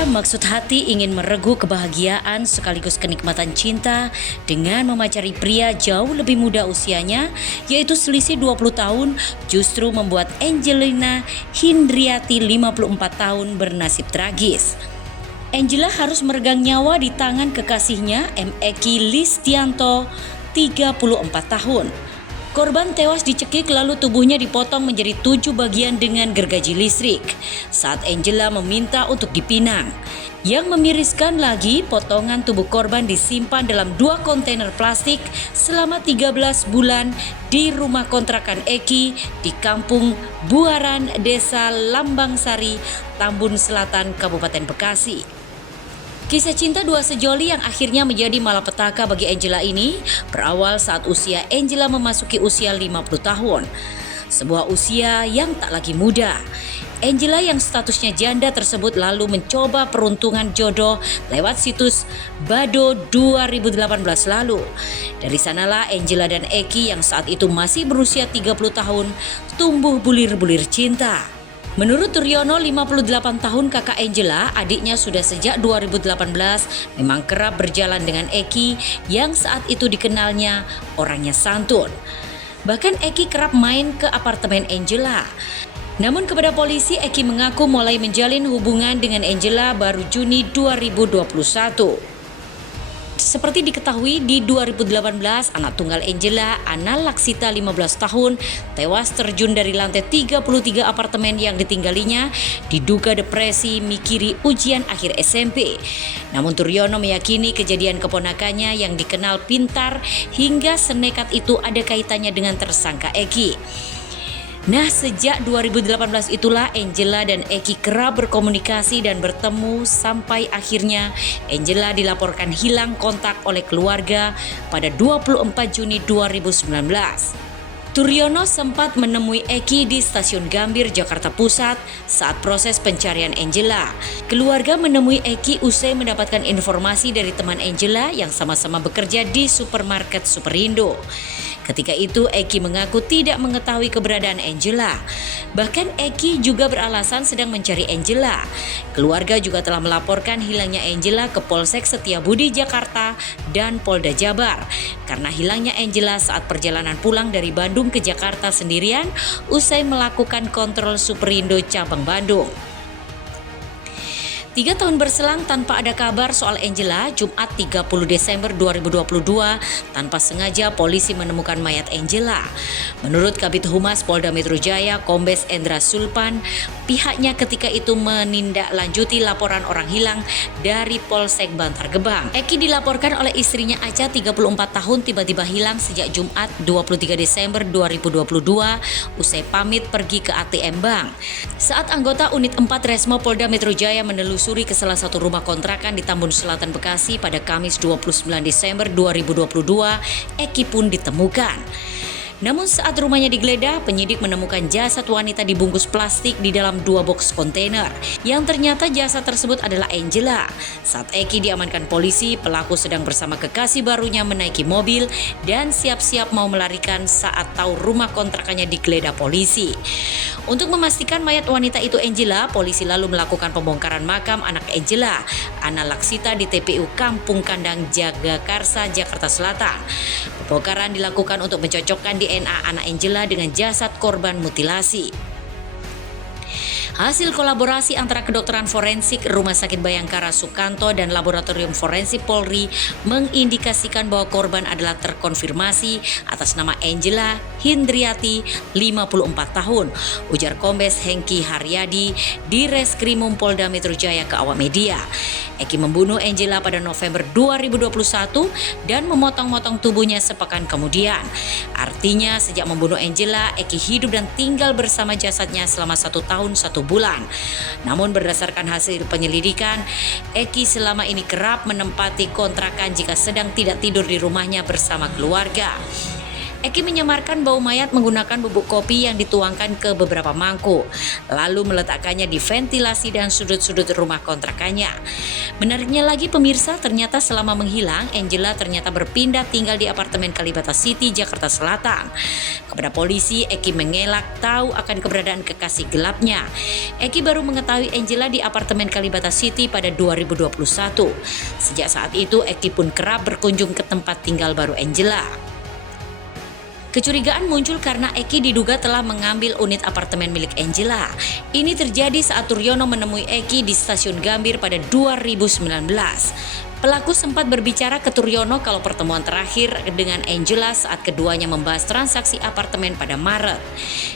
Jika maksud hati ingin meregu kebahagiaan sekaligus kenikmatan cinta dengan memacari pria jauh lebih muda usianya, yaitu selisih 20 tahun, justru membuat Angelina Hindriati 54 tahun bernasib tragis. Angela harus meregang nyawa di tangan kekasihnya M. Eki Listianto, 34 tahun. Korban tewas dicekik lalu tubuhnya dipotong menjadi 7 bagian dengan gergaji listrik saat Angela meminta untuk dipinang. Yang memiriskan lagi, potongan tubuh korban disimpan dalam 2 kontainer plastik selama 13 bulan di rumah kontrakan Eki di Kampung Buaran, Desa Lambangsari, Tambun Selatan, Kabupaten Bekasi. Kisah cinta dua sejoli yang akhirnya menjadi malapetaka bagi Angela ini berawal saat usia Angela memasuki usia 50 tahun. Sebuah usia yang tak lagi muda. Angela yang statusnya janda tersebut lalu mencoba peruntungan jodoh lewat situs Badoo 2018 lalu. Dari sanalah Angela dan Eki yang saat itu masih berusia 30 tahun tumbuh bulir-bulir cinta. Menurut Turyono, 58 tahun kakak Angela, adiknya sudah sejak 2018 memang kerap berjalan dengan Eki yang saat itu dikenalnya orangnya santun. Bahkan Eki kerap main ke apartemen Angela. Namun kepada polisi, Eki mengaku mulai menjalin hubungan dengan Angela baru Juni 2021. Seperti diketahui di 2018, anak tunggal Angela, Ana Laksita 15 tahun, tewas terjun dari lantai 33 apartemen yang ditinggalinya, diduga depresi mikiri ujian akhir SMP. Namun Turyono meyakini kejadian keponakannya yang dikenal pintar hingga senekat itu ada kaitannya dengan tersangka Eki. Nah, sejak 2018 itulah Angela dan Eki kerap berkomunikasi dan bertemu sampai akhirnya Angela dilaporkan hilang kontak oleh keluarga pada 24 Juni 2019. Turyono sempat menemui Eki di Stasiun Gambir, Jakarta Pusat saat proses pencarian Angela. Keluarga menemui Eki usai mendapatkan informasi dari teman Angela yang sama-sama bekerja di supermarket Superindo. Ketika itu Eki mengaku tidak mengetahui keberadaan Angela. Bahkan Eki juga beralasan sedang mencari Angela. Keluarga juga telah melaporkan hilangnya Angela ke Polsek Setiabudi Jakarta dan Polda Jabar karena hilangnya Angela saat perjalanan pulang dari Bandung ke Jakarta sendirian usai melakukan kontrol Superindo cabang Bandung. 3 tahun berselang tanpa ada kabar soal Angela, Jumat 30 Desember 2022, tanpa sengaja polisi menemukan mayat Angela. Menurut Kabid Humas Polda Metro Jaya, Kombes Endra Sulpan, pihaknya ketika itu menindaklanjuti laporan orang hilang dari Polsek Bantar Gebang. Eki dilaporkan oleh istrinya Aca 34 tahun tiba-tiba hilang sejak Jumat 23 Desember 2022 usai pamit pergi ke ATM Bank. Saat anggota Unit 4 Resmo Polda Metro Jaya menelusuri ke salah satu rumah kontrakan di Tambun Selatan, Bekasi pada Kamis 29 Desember 2022, Eki pun ditemukan. Namun saat rumahnya digeledah, penyidik menemukan jasad wanita dibungkus plastik di dalam 2 box kontainer. Yang ternyata jasad tersebut adalah Angela. Saat Eki diamankan polisi, pelaku sedang bersama kekasih barunya menaiki mobil dan siap-siap mau melarikan saat tahu rumah kontrakannya digeledah polisi. Untuk memastikan mayat wanita itu Angela, polisi lalu melakukan pembongkaran makam anak Angela, Ana Laksita di TPU Kampung Kandang Jagakarsa, Jakarta Selatan. Pembongkaran dilakukan untuk mencocokkan DNA anak Angela dengan jasad korban mutilasi. Hasil kolaborasi antara kedokteran forensik Rumah Sakit Bayangkara Sukanto dan Laboratorium Forensik Polri mengindikasikan bahwa korban adalah terkonfirmasi atas nama Angela Hindriati, 54 tahun, ujar Kombes Hengki Haryadi di Reskrimum Polda Metro Jaya ke awak media. Eki membunuh Angela pada November 2021 dan memotong-motong tubuhnya sepekan kemudian. Artinya sejak membunuh Angela, Eki hidup dan tinggal bersama jasadnya selama 1 tahun 1 bulan. Namun berdasarkan hasil penyelidikan, Eki selama ini kerap menempati kontrakan jika sedang tidak tidur di rumahnya bersama keluarga. Eki menyamarkan bau mayat menggunakan bubuk kopi yang dituangkan ke beberapa mangkuk, lalu meletakkannya di ventilasi dan sudut-sudut rumah kontrakannya. Menariknya lagi pemirsa, ternyata selama menghilang, Angela ternyata berpindah tinggal di apartemen Kalibata City, Jakarta Selatan. Kepada polisi, Eki mengelak tahu akan keberadaan kekasih gelapnya. Eki baru mengetahui Angela di apartemen Kalibata City pada 2021. Sejak saat itu, Eki pun kerap berkunjung ke tempat tinggal baru Angela. Kecurigaan muncul karena Eki diduga telah mengambil unit apartemen milik Angela. Ini terjadi saat Turyono menemui Eki di stasiun Gambir pada 2019. Pelaku sempat berbicara ke Turyono kalau pertemuan terakhir dengan Angela saat keduanya membahas transaksi apartemen pada Maret.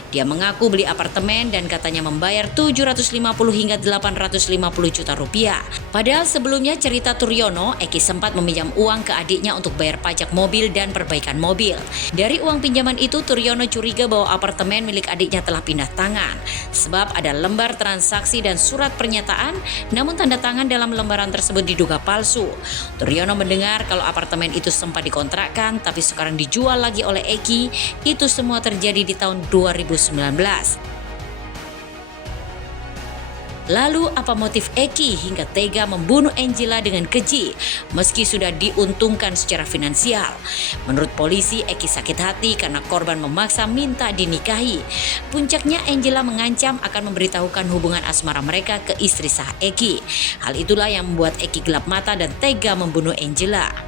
Dia mengaku beli apartemen dan katanya membayar 750 hingga 850 juta rupiah. Padahal sebelumnya cerita Turyono, Eki sempat meminjam uang ke adiknya untuk bayar pajak mobil dan perbaikan mobil. Dari uang pinjaman itu, Turyono curiga bahwa apartemen milik adiknya telah pindah tangan. Sebab ada lembar transaksi dan surat pernyataan, namun tanda tangan dalam lembaran tersebut diduga palsu. Turyono mendengar kalau apartemen itu sempat dikontrakkan tapi sekarang dijual lagi oleh Eki. Itu semua terjadi di tahun 2019. Lalu apa motif Eki hingga tega membunuh Angela dengan keji meski sudah diuntungkan secara finansial? Menurut polisi, Eki sakit hati karena korban memaksa minta dinikahi. Puncaknya Angela mengancam akan memberitahukan hubungan asmara mereka ke istri sah Eki. Hal itulah yang membuat Eki gelap mata dan tega membunuh Angela.